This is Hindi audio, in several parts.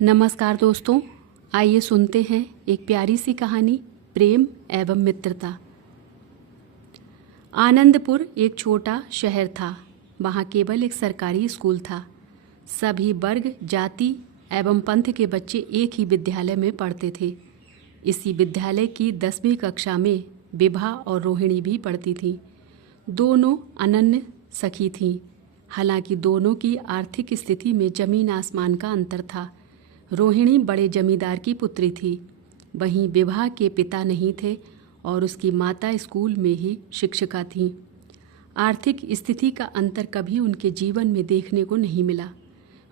नमस्कार दोस्तों, आइए सुनते हैं एक प्यारी सी कहानी प्रेम एवं मित्रता। आनंदपुर एक छोटा शहर था। वहाँ केवल एक सरकारी स्कूल था। सभी वर्ग, जाति एवं पंथ के बच्चे एक ही विद्यालय में पढ़ते थे। इसी विद्यालय की 10वीं कक्षा में विभा और रोहिणी भी पढ़ती थीं। दोनों अनन्य सखी थीं। हालांकि दोनों की आर्थिक स्थिति में जमीन आसमान का अंतर था। रोहिणी बड़े जमींदार की पुत्री थी, वहीं विभा के पिता नहीं थे और उसकी माता स्कूल में ही शिक्षिका थीं। आर्थिक स्थिति का अंतर कभी उनके जीवन में देखने को नहीं मिला।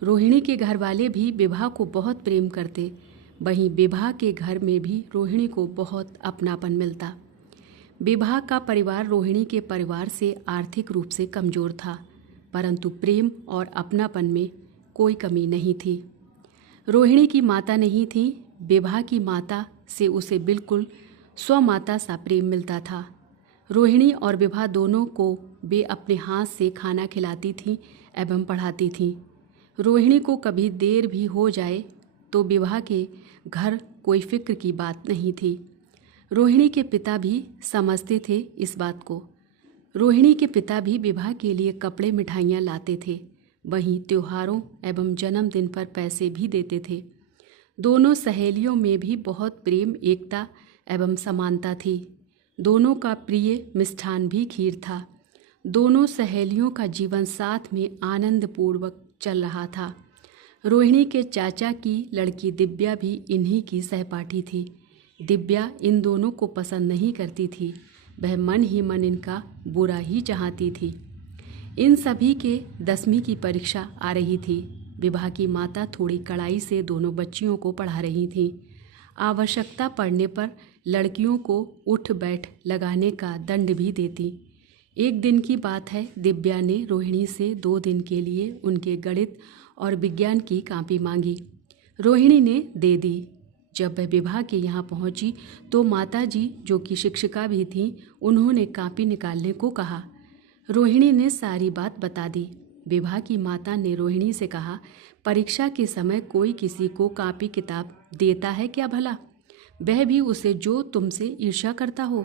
रोहिणी के घर वाले भी विभा को बहुत प्रेम करते, वहीं विभा के घर में भी रोहिणी को बहुत अपनापन मिलता। विभा का परिवार रोहिणी के परिवार से आर्थिक रूप से कमज़ोर था, परंतु प्रेम और अपनापन में कोई कमी नहीं थी। रोहिणी की माता नहीं थी, विभा की माता से उसे बिल्कुल स्वमाता सा प्रेम मिलता था। रोहिणी और विभा दोनों को वे अपने हाथ से खाना खिलाती थीं एवं पढ़ाती थीं। रोहिणी को कभी देर भी हो जाए तो विभा के घर कोई फिक्र की बात नहीं थी। रोहिणी के पिता भी समझते थे इस बात को। रोहिणी के पिता भी विभा के लिए कपड़े, मिठाइयाँ लाते थे, वहीं त्योहारों एवं जन्मदिन पर पैसे भी देते थे। दोनों सहेलियों में भी बहुत प्रेम, एकता एवं समानता थी। दोनों का प्रिय मिष्ठान भी खीर था। दोनों सहेलियों का जीवन साथ में आनंदपूर्वक चल रहा था। रोहिणी के चाचा की लड़की दिव्या भी इन्हीं की सहपाठी थी। दिव्या इन दोनों को पसंद नहीं करती थी, वह मन ही मन इनका बुरा ही चाहती थी। इन सभी के 10वीं की परीक्षा आ रही थी। विभा की माता थोड़ी कड़ाई से दोनों बच्चियों को पढ़ा रही थीं। आवश्यकता पड़ने पर लड़कियों को उठ बैठ लगाने का दंड भी देती। एक दिन की बात है, दिव्या ने रोहिणी से 2 दिन के लिए उनके गणित और विज्ञान की कॉपी मांगी। रोहिणी ने दे दी। जब वह विभा के यहाँ पहुँची तो माताजी, जो कि शिक्षिका भी थीं, उन्होंने कॉपी निकालने को कहा। रोहिणी ने सारी बात बता दी। विभा की माता ने रोहिणी से कहा, परीक्षा के समय कोई किसी को कॉपी किताब देता है क्या भला? वह भी उसे जो तुमसे ईर्ष्या करता हो।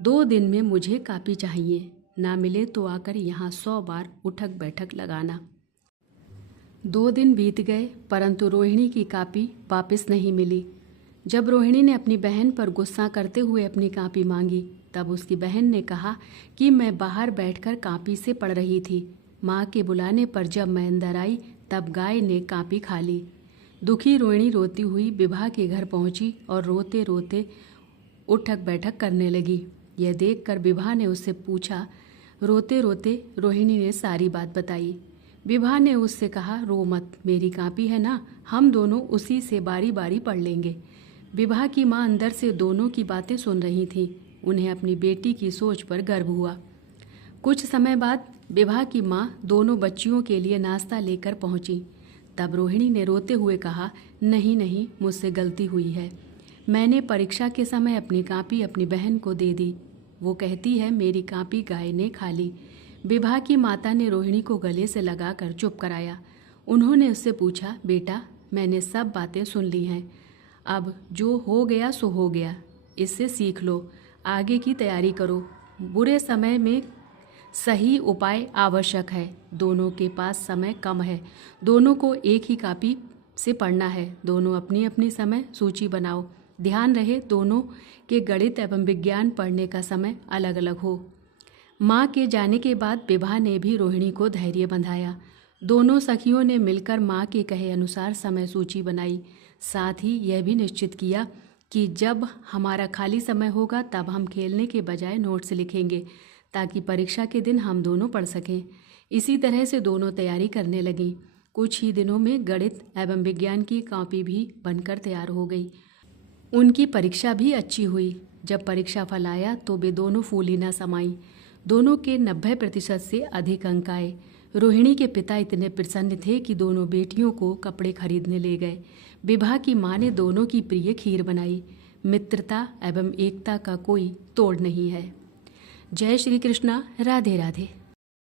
2 दिन में मुझे कॉपी चाहिए, ना मिले तो आकर यहाँ 100 बार उठक बैठक लगाना। 2 दिन बीत गए, परंतु रोहिणी की कॉपी वापस नहीं मिली। जब रोहिणी ने अपनी बहन पर गुस्सा करते हुए अपनी कॉपी मांगी, तब उसकी बहन ने कहा कि मैं बाहर बैठकर कॉपी से पढ़ रही थी। माँ के बुलाने पर जब मैं अंदर आई तब गाय ने कॉपी खा ली। दुखी रोहिणी रोती हुई विभा के घर पहुँची और रोते रोते उठक बैठक करने लगी। यह देखकर विभा ने उससे पूछा। रोते रोते रोहिणी ने सारी बात बताई। विभा ने उससे कहा, रो मत, मेरी कॉपी है ना, हम दोनों उसी से बारी बारी पढ़ लेंगे। विभा की माँ अंदर से दोनों की बातें सुन रही थी। उन्हें अपनी बेटी की सोच पर गर्व हुआ। कुछ समय बाद विभा की माँ दोनों बच्चियों के लिए नाश्ता लेकर पहुंची। तब रोहिणी ने रोते हुए कहा, नहीं नहीं, मुझसे गलती हुई है। मैंने परीक्षा के समय अपनी कॉपी अपनी बहन को दे दी। वो कहती है मेरी कॉपी गाय ने खा ली। विभा की माता ने रोहिणी को गले से लगाकर चुप कराया। उन्होंने उससे पूछा, बेटा, मैंने सब बातें सुन ली हैं। अब जो हो गया सो हो गया, इससे सीख लो, आगे की तैयारी करो। बुरे समय में सही उपाय आवश्यक है। दोनों के पास समय कम है, दोनों को एक ही कॉपी से पढ़ना है। दोनों अपनी अपनी समय सूची बनाओ। ध्यान रहे दोनों के गणित एवं विज्ञान पढ़ने का समय अलग अलग हो। माँ के जाने के बाद विभा ने भी रोहिणी को धैर्य बंधाया। दोनों सखियों ने मिलकर माँ के कहे अनुसार समय सूची बनाई। साथ ही यह भी निश्चित किया कि जब हमारा खाली समय होगा तब हम खेलने के बजाय नोट्स लिखेंगे, ताकि परीक्षा के दिन हम दोनों पढ़ सकें। इसी तरह से दोनों तैयारी करने लगीं। कुछ ही दिनों में गणित एवं विज्ञान की कॉपी भी बनकर तैयार हो गई। उनकी परीक्षा भी अच्छी हुई। जब परीक्षा फल आया तो वे दोनों फूली न समाईं। दोनों के 90% से अधिक अंक आए। रोहिणी के पिता इतने प्रसन्न थे कि दोनों बेटियों को कपड़े खरीदने ले गए। विभा की माँ ने दोनों की प्रिय खीर बनाई। मित्रता एवं एकता का कोई तोड़ नहीं है। जय श्री कृष्णा। राधे राधे।